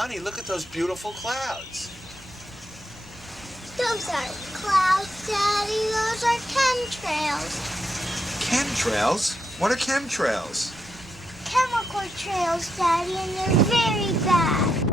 Honey, look at those beautiful clouds. Those aren't clouds, Daddy. Those are chemtrails. Chemtrails? What are chemtrails? Chemical trails, Daddy, and they're very bad.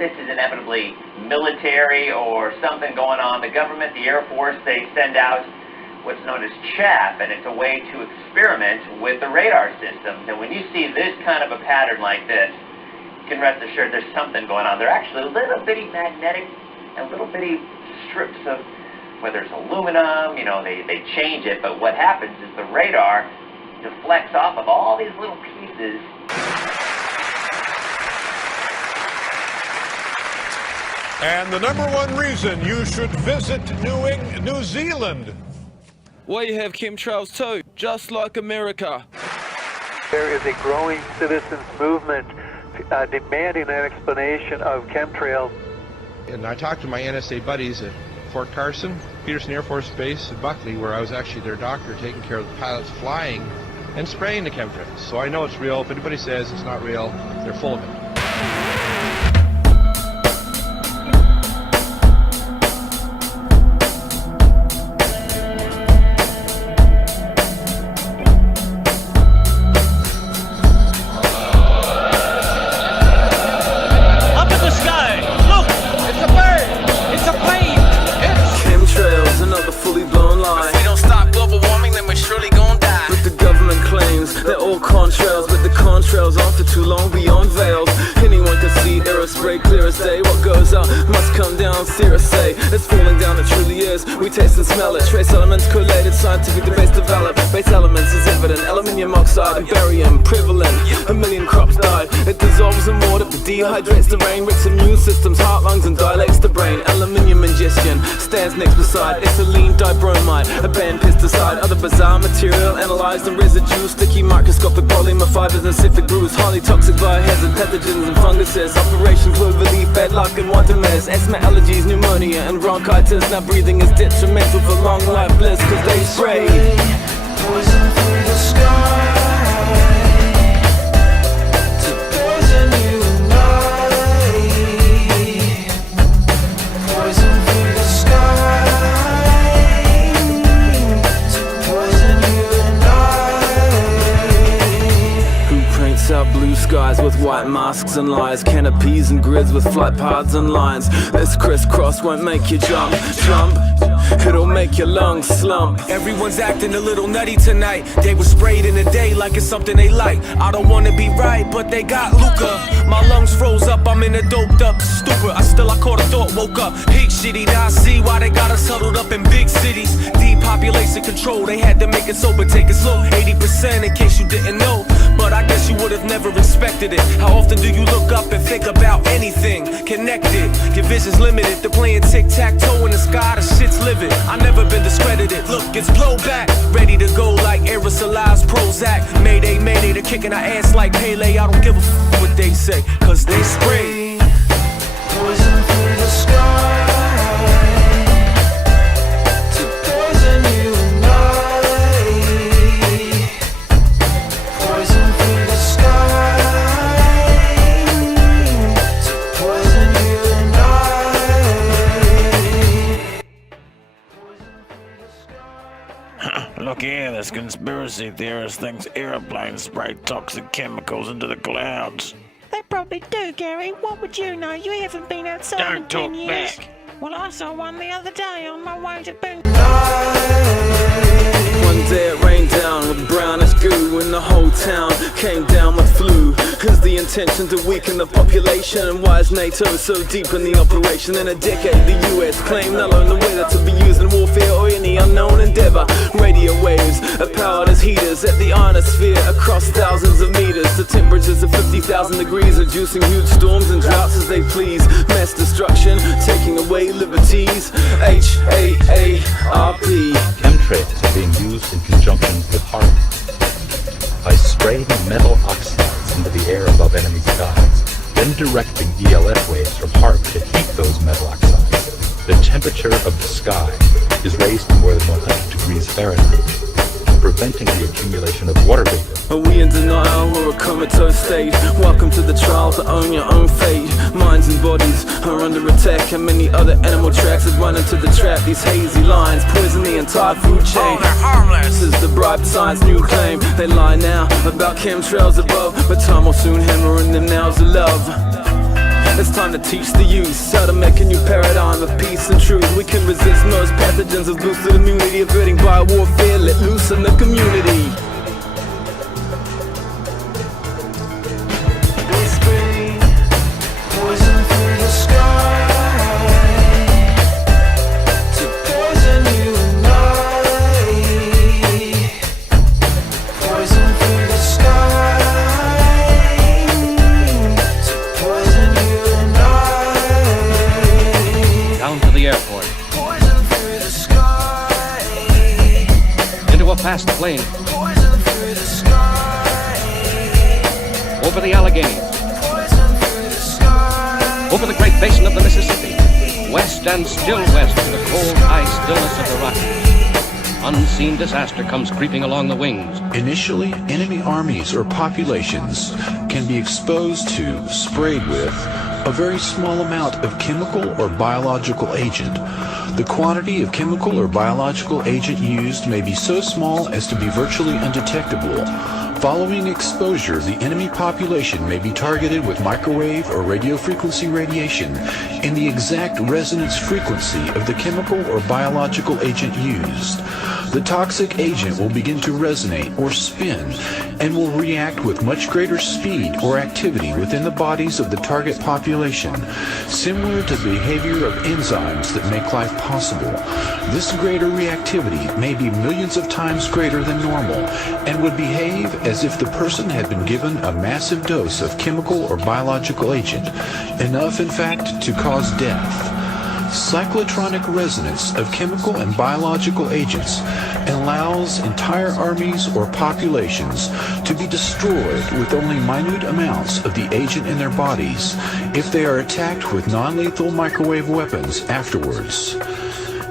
this is inevitably military or something going on. The government, the Air Force, they send out what's known as chaff, and it's a way to experiment with the radar systems. And when you see this kind of a pattern like this, you can rest assured there's something going on. They're actually little bitty magnetic and little bitty strips of, whether it's aluminum, you know, they change it, but what happens is the radar deflects off of all these little pieces. And the number one reason you should visit New Zealand. We have chemtrails too, just like America. There is a growing citizens movement demanding an explanation of chemtrails. And I talked to my NSA buddies at Fort Carson, Peterson Air Force Base, and Buckley, where I was actually their doctor taking care of the pilots flying and spraying the chemtrails. So I know it's real. If anybody says it's not real, they're full of it. Contrails, but the contrails after too long beyond veils. Anyone can see error spray clear as day. What goes up must come down, CIRRUS say. It's falling down, it truly is. We taste and smell it. Trace elements collated, scientific debates develop. Base elements is evident. Aluminium oxide and barium prevalent. A million crops died. It dissolves in water but dehydrates the rain. Wrecks immune systems, heart, lungs and dilates the brain. Aluminium ingestion stands next beside ethylene dibromide, a banned pesticide. Other bizarre material analyzed in residue. Sticky microscopic polymer fibers and citric brews. Highly toxic biohazard pathogens and funguses. Operation Cloverleaf, bad luck and wanton mess. Asthma, allergies, pneumonia and bronchitis. Now breathing is detrimental for long life bliss, cause they spray poison through the sky to poison you and I. Poison through the sky to poison you and I. Who paints out blue skies with white masks and lies, canopies and grids with flight paths and lines. This crisscross won't make you jump, it'll make your lungs slump. Everyone's acting a little nutty tonight. They were sprayed in a day like it's something they like. I don't wanna be right, but they got Luca. My lungs froze up, I'm in a doped up stupor. I caught a thought, woke up. Hate shitty, now I see why they got us huddled up in big cities. Depopulation control, they had to make it sober, take it slow. 80% in case you didn't know, but I guess you would have never expected it. How often do you look up and think about anything connected? Your vision's limited, they're playing tic-tac-toe in the sky, the shit's livid. I never been discredited, look, it's blowback. Ready to go like aerosolized Prozac. Mayday, mayday, they're kicking our ass like Pele. I don't give a f what they say, cause they spray poison through the sky to poison you and I. Poison through the sky to poison you and I. Look here, this conspiracy theorist thinks airplanes spray toxic chemicals into the clouds. They probably do, Gary. What would you know? You haven't been outside in 10 years. Back. Well, I saw one the other day on my way to Boone. One day it rained down with brownish goo and the whole town came down with flu. Is the intention to weaken the population? And why is NATO so deep in the operation? In a decade the US claimed they'll own the weather to be used in warfare or any unknown endeavor. Radio waves are powered as heaters at the ionosphere across thousands of meters. The temperatures of 50,000 degrees, reducing huge storms and droughts as they please. Mass destruction, taking away liberties. H.a.a.r.p. Chemtrails are being used in conjunction with h.a.a.r.p. by spraying metal oxides into the air above enemy skies, then directing ELF waves from h.a.a.r.p. to heat those metal oxides. The temperature of the sky is raised to more than 100 degrees Fahrenheit, preventing the accumulation of water vapor. Are we in denial or a comatose state? Welcome to the trial to own your own fate. Minds and bodies are under attack, and many other animal tracks have run into the trap. These hazy lines poison the entire food chain. Oh, they're harmless. This is the bribed science new claim. They lie now about chemtrails above, but time will soon hammer in them nails of love. It's time to teach the youth how to make a new paradigm of peace and truth. We can resist most pathogens with boosted immunity, averting biowarfare let loose in the community. We spray poison through the sky to poison you and I. Poison through the sky to poison you and I. Down to the airport. Poison through the sky. Into a fast plane. Poison through the sky. Over the Alleghenies. Poison through the sky. Over the Great Basin of the Mississippi. West and still west to the cold, high stillness of the Rockies. Unseen disaster comes creeping along the wings. Initially, enemy armies or populations can be exposed to, sprayed with, a very small amount of chemical or biological agent. The quantity of chemical or biological agent used may be so small as to be virtually undetectable. Following exposure, the enemy population may be targeted with microwave or radio frequency radiation in the exact resonance frequency of the chemical or biological agent used. The toxic agent will begin to resonate or spin and will react with much greater speed or activity within the bodies of the target population, similar to the behavior of enzymes that make life possible. This greater reactivity may be millions of times greater than normal and would behave as if the person had been given a massive dose of chemical or biological agent, enough in fact to cause death. Cyclotronic resonance of chemical and biological agents allows entire armies or populations to be destroyed with only minute amounts of the agent in their bodies if they are attacked with non-lethal microwave weapons afterwards.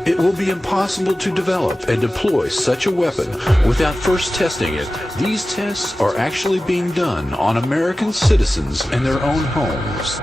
It will be impossible to develop and deploy such a weapon without first testing it. These tests are actually being done on American citizens in their own homes.